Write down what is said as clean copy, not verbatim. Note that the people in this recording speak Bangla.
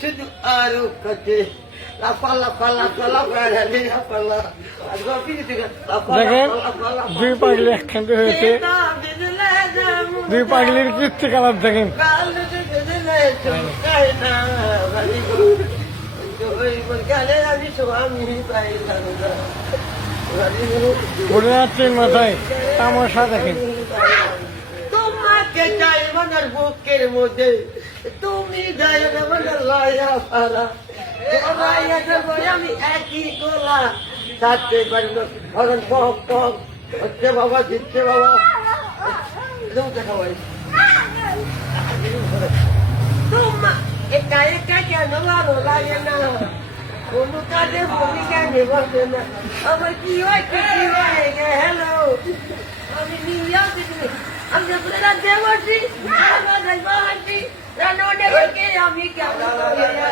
শুধু আরো কাছে লাফা লাফা লাফা লাফা লাফা দেখেন দুই পাগলি একখানে হয়েছে দুই পাগলির কীর্তি কালার দেখেন ঘুরে যাচ্ছেন মাথায় তামাশা দেখেন তোমাকে চাই মনের বুকের মধ্যে তুমি যাই না মনের লয়া পারা আমি একই গোলা থাকতে পারি না এখন পক পক হচ্ছে বাবা দিচ্ছে বাবা তোমা একা একা কেন ভালো লাগে না কোনো কাজে ভূমিকা নেবছে না আমার কি হয় হ্যালো আমি নিউ ইয়র্কে আমি আপনারা দেবছি আমি কেমন